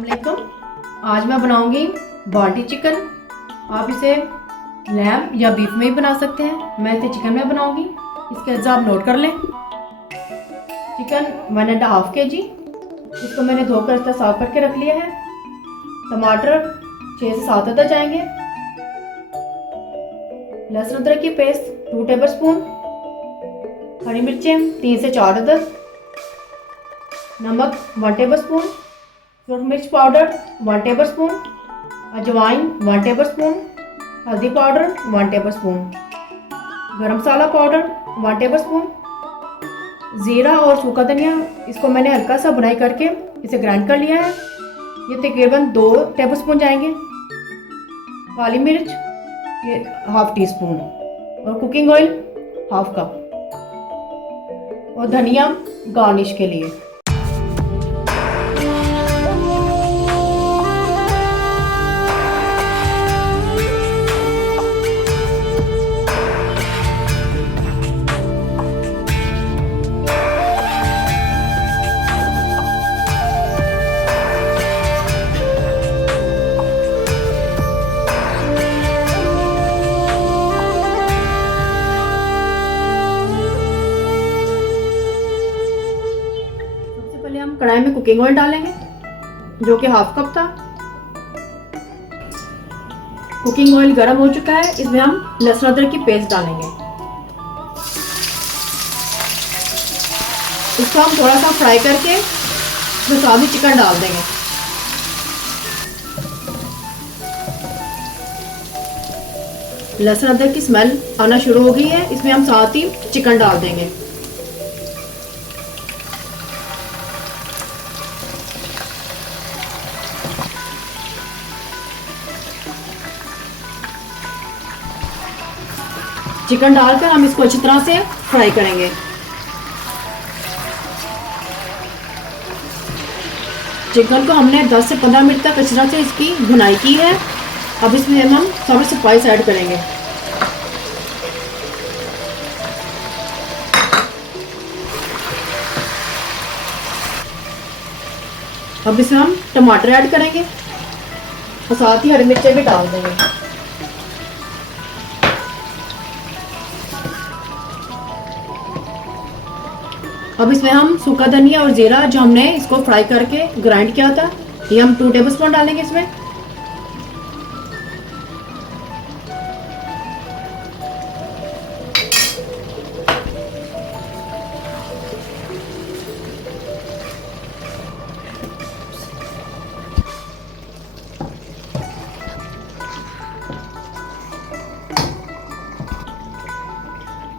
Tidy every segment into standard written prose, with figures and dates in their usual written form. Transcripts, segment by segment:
अस्सलाम वालेकुम। आज मैं बनाऊंगी बाल्टी चिकन। आप इसे लैम्ब या बीफ में भी बना सकते हैं। मैं इसे चिकन में बनाऊंगी। इसके अज्जा आप नोट कर लें। चिकन 1.5 kg, इसको मैंने धोकर इसका साफ करके रख लिया है। टमाटर 6 से 7 अदद जाएंगे। लहसुन अदरक की पेस्ट 2 टेबलस्पून। हरी मिर्चें 3 से 4 अदद। नमक 1 टेबलस्पून। सूरज मिर्च पाउडर 1 टेबलस्पून। अजवाइन 1 टेबलस्पून। हल्दी पाउडर 1 टेबलस्पून। गरम मसाला पाउडर 1 टेबलस्पून। ज़ीरा और सूखा धनिया, इसको मैंने हल्का सा भुनाई करके इसे ग्राइंड कर लिया है। ये तकरीबन 2 टेबलस्पून जाएंगे। काली मिर्च ये 1/2 टीस्पून और कुकिंग ऑयल 1/2 कप और धनिया गार्निश के लिए। हम कढ़ाई में कुकिंग ऑयल डालेंगे जो कि 1/2 कप था। कुकिंग ऑयल गर्म हो चुका है। इसमें हम लहसुन अदरक की पेस्ट डालेंगे। इसको हम थोड़ा सा फ्राई करके इसमें साथ ही चिकन डाल देंगे। लहसुन अदरक की स्मेल आना शुरू हो गई है। इसमें हम साथ ही चिकन डाल देंगे। चिकन डालकर हम इसको अच्छी तरह से फ्राई करेंगे। चिकन को हमने 10 से 15 मिनट तक अच्छी तरह से इसकी भुनाई की है। अब इसमें हम सारे स्पाइस ऐड करेंगे। अब इसमें हम टमाटर ऐड करेंगे और साथ ही हरी मिर्चें भी डाल देंगे। अब इसमें हम सूखा धनिया और जीरा जो हमने इसको फ्राई करके ग्राइंड किया था, ये हम 2 टेबलस्पून डालेंगे इसमें।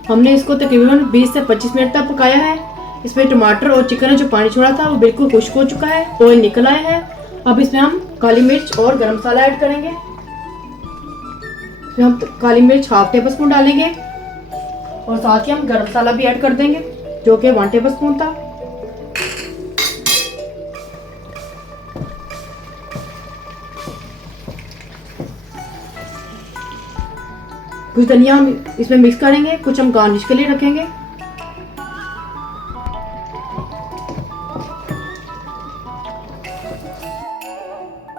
हमने इसको तकरीबन 20 से 25 मिनट तक पकाया है। इसमें टमाटर और चिकन ने जो पानी छोड़ा था वो बिल्कुल खुश्क हो चुका है, ऑयल निकल आया है। अब इसमें हम काली मिर्च और गरम मसाला ऐड करेंगे। इसमें हम काली मिर्च 1/2 टेबलस्पून डालेंगे और साथ ही हम गरम मसाला भी ऐड कर देंगे जो कि 1 टेबलस्पून था। कुछ धनिया हम इसमें मिक्स करेंगे, कुछ हम गार्निश के लिए रखेंगे।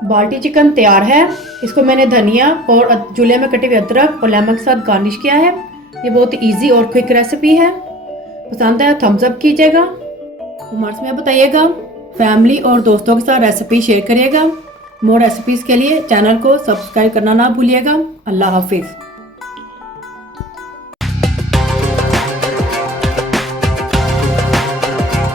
बाल्टी चिकन तैयार है। इसको मैंने धनिया और चूल्हे में कटे हुए अदरक और लेमन के साथ गार्निश किया है। ये बहुत इजी और क्विक रेसिपी है। पसंद आया थम्स अप कीजिएगा, कमेंट्स में बताइएगा, फैमिली और दोस्तों के साथ रेसिपी शेयर करिएगा। मोर रेसिपीज़ के लिए चैनल को सब्सक्राइब करना ना भूलिएगा। अल्लाह हाफिज़।